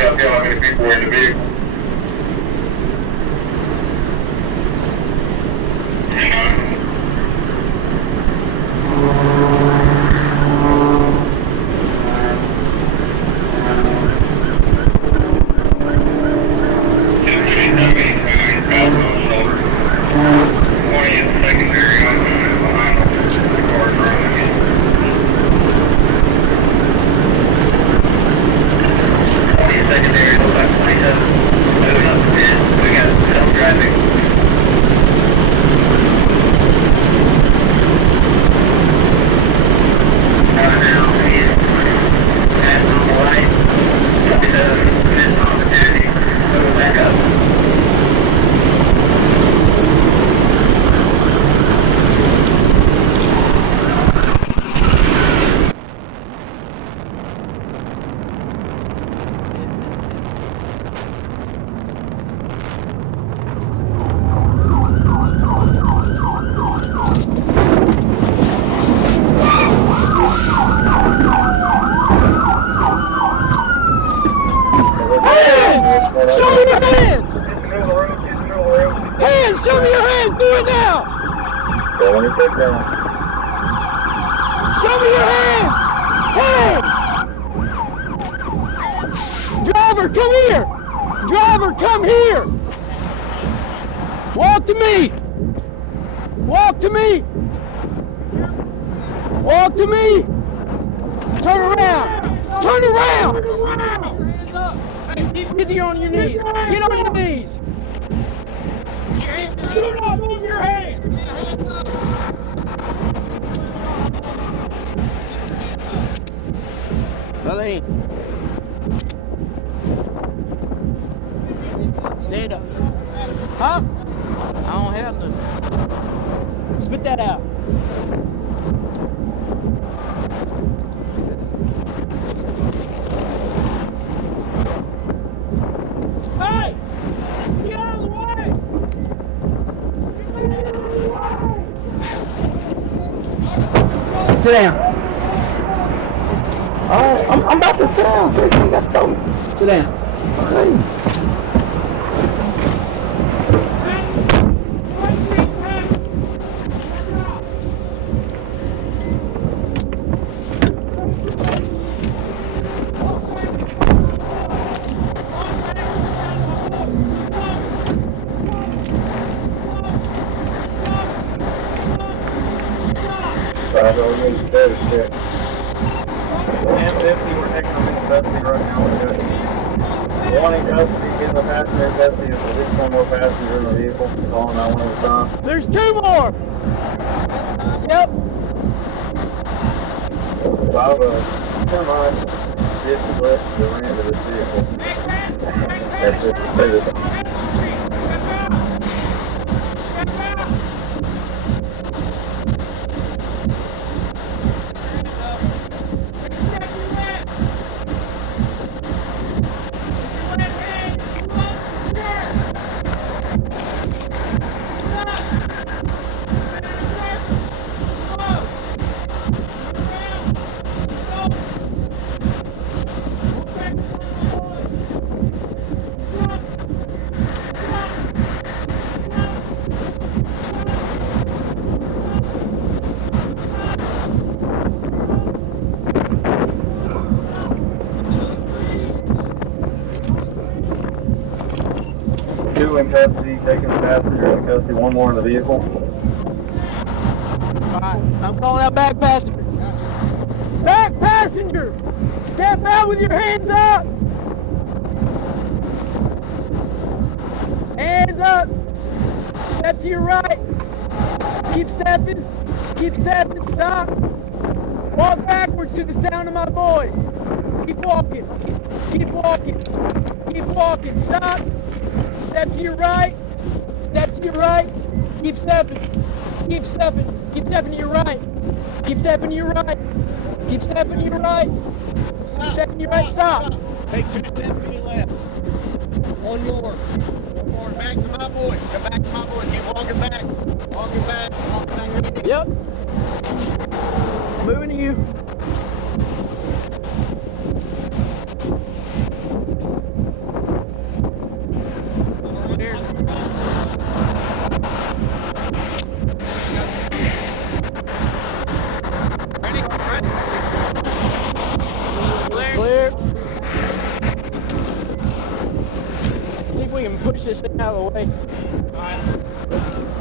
tell how many people were in the vehicle. Show me your hands! Hands! Driver, come here! Driver, come here! Walk to me! Walk to me! Walk to me! Turn around! Turn around! Hands up! Hey, get on your knees! Get on your knees! Do not move your hands! Elaine. Stand up. Huh? I don't have nothing. Spit that out. Hey! Get out of the way! Sit down. I'm about to sit down, so you got to throw me. Sit down. Okay. We're taking them into custody right now. One in custody, getting the passenger in custody, and at least one more passenger in the vehicle. Calling 911 at the time. There's two more! Yep. 5 semi vehicles left to ran into this vehicle. That's it. Two in custody, taking the passenger in custody, one more in the vehicle. Alright, I'm calling out back passenger. Back passenger! Step out with your hands up! Hands up! Step to your right. Keep stepping. Keep stepping. Stop. Walk backwards to the sound of my voice. Keep walking. Keep walking. Keep walking. Stop. Step to your right. Step to your right. Keep stepping. Keep stepping. Keep stepping to your right. Keep stepping to your right. Keep stepping to your right. Keep stepping to your right. Stop. Take 2 steps to your left. One more. One more. Back to my voice. Come back to my voice. Keep walking back. Walking back. Walking back. Yep. Moving to you. and push this thing out of the way.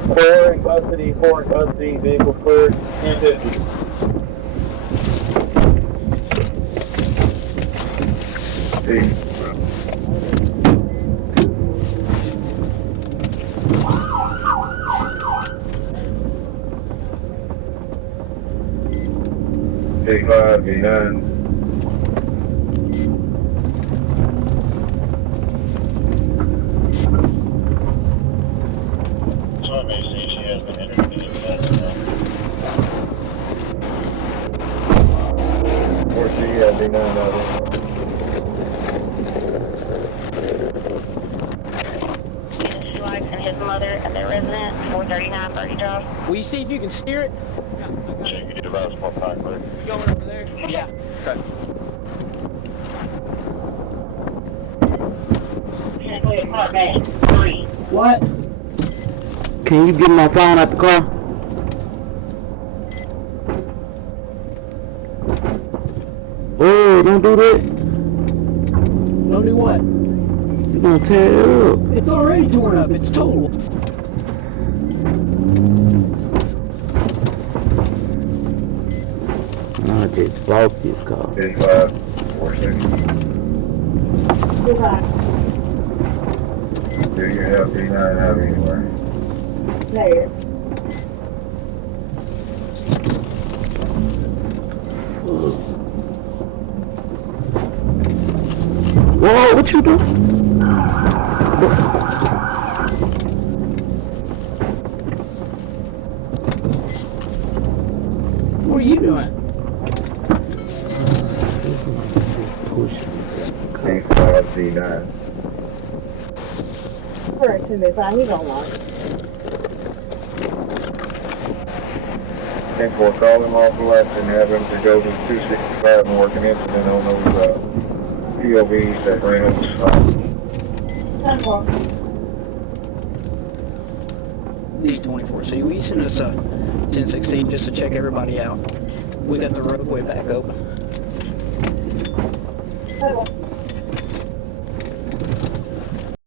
4 in custody, 4 in custody, vehicle cleared, 1050. Take 5, B9. Somebody say she has been entered into that. 4C, B9 out of She likes and his mother at their residence, 439 30 Drive. Will you see if you can steer it? Check your device, more time, please. Going over there? Yeah. Okay. What? Can you get my phone out the car? Oh, don't do that. Don't do what? You're gonna tear it up. It's already torn up. It's total. I just broke this car. 55, 46. Goodbye. Do you have B9 out anywhere? There. Whoa, what you doing? What are you doing? B5, B9. First, to me, fine, he don't want it. 10-4, call him off the left and have him to go to 265 and work an incident on those POVs that Reynolds. 10-4. 824. So you send us a 1016 just to check everybody out. We got the roadway back open. 10-4.